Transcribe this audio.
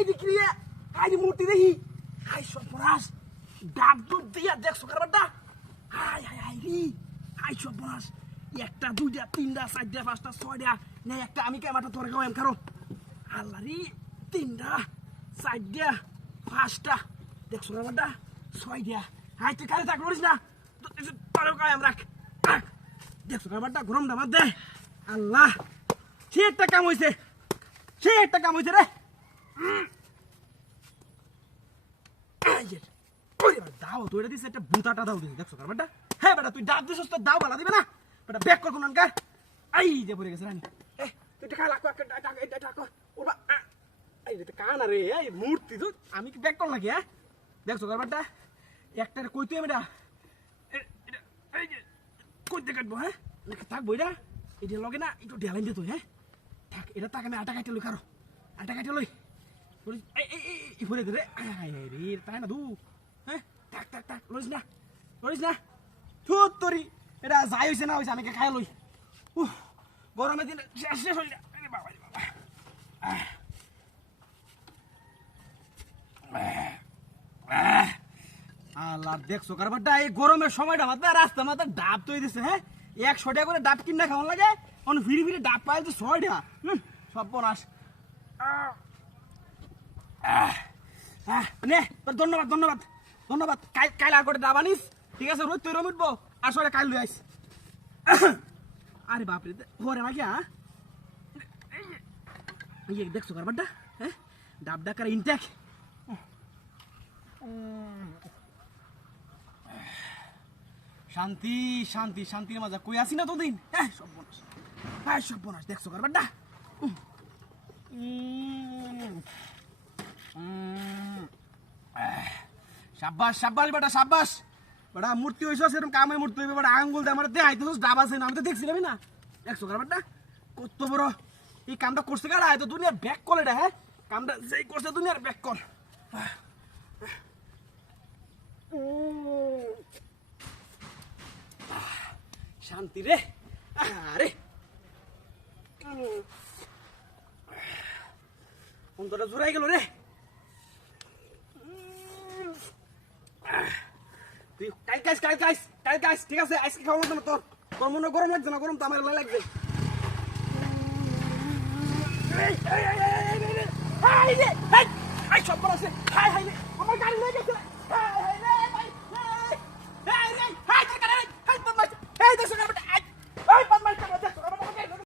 এই দেখি আই মূর্তি দেখি আই সর্বনাশ ডাব ডুব দিয়া দেখছো কারবারটা হাই হাই হাই রে আই সর্বনাশ একটা দুইটা তিনটা চারটা পাঁচটা ছয়টা না একটা আমি কেমাটা তোরে খাওয়াম কারো আল্লাহ রে তিনটা চারটা পাঁচটা দেখছো কারবারটা ছয়টা হাই তুই কারে থাক লড়িস না তোরে খাওয়াম রাখ দেখছো কারবারটা গরমটা মার দে আল্লাহ সে একটা কাম হয়েছে রে দাও তুই দিস একটা বুতাটা দাও দিস দেখছো কারবারটা হ্যাঁ বেটা তুই ডাব দিস তোর দাও বালা দিবে না বেটা ব্যাক কর কোনকার এই যে পড়ে গেছে রানী তুই টাকা লাগ টাকা ওবা এই যে কানা রে এই মূর্তি তো আমি কি ব্যাক কর লাগি হ্যাঁ দেখছো কারবারটা একটা কই তুই বেটা এই যে কই দে কাটবো হ্যাঁ থাকবো এটা এটা লগে না একটু ঢেলাইন দে তুই হ্যাঁ থাক এটা তাক আমি আটা কাটে লই কারো আটা কাটে লই এই পড়ে দে রে রে তাই না দু হ্যাঁ থাক থাক থাক লইস না থুত তোরি এটা যাই হইছে না হইছে আমি খাই লই গরমের দিন শেষ হই আরে বাবা আল্লাহ দেখছো কারবারটা এই গরমের সময়টা মাত্র রাস্তা মাত্র ডাব তৈরি দিচ্ছে হ্যাঁ 100 টাকা করে ডাব কিনা খাওয়ান লাগে অন ফিরি ফিরি ডাব পাই তো 6 টাকা সব বনাস নে ধন্যবাদ কাইল আর করে ডাব আনিস ঠিক আছে রোজ তুই রমিটবো আসলে কাইল লই আইস আরে বাপরে ঘরে নাকি হ্যাঁ এই দেখছো কারবারটা হ্যাঁ ডাব ডাকার ইনটেক শান্তি শান্তি শান্তির মাজা কই আসি না তোদিন সব বোনাস দেখছো কারবারটা সাব্বাস বেটা মূর্তি হইছ সেরকম কামে মূর্তি হইবে বেটা আঙ্গুল দিয়ে আমার দেখাইতেছস ডাব আছে না আমি তো দেখছিলাম না দেখছো কারবারটা কত বড় এই কামটা করছে কারা তো দুনিয়ার ব্যাক কল এটা হ্যাঁ কামটা যেই করছে দুনিয়ার ব্যাক কল শান্তি রে আরে অন্তটা জোড়াই গেল রে তুই কাল গাইস ঠিক আছে আজকে খাওয়া লাগবে না তোর মনে গরম লাগছে না গরম তো আমার লাগবে সব আছে হাই আমার গাড়ি লেগে গেছে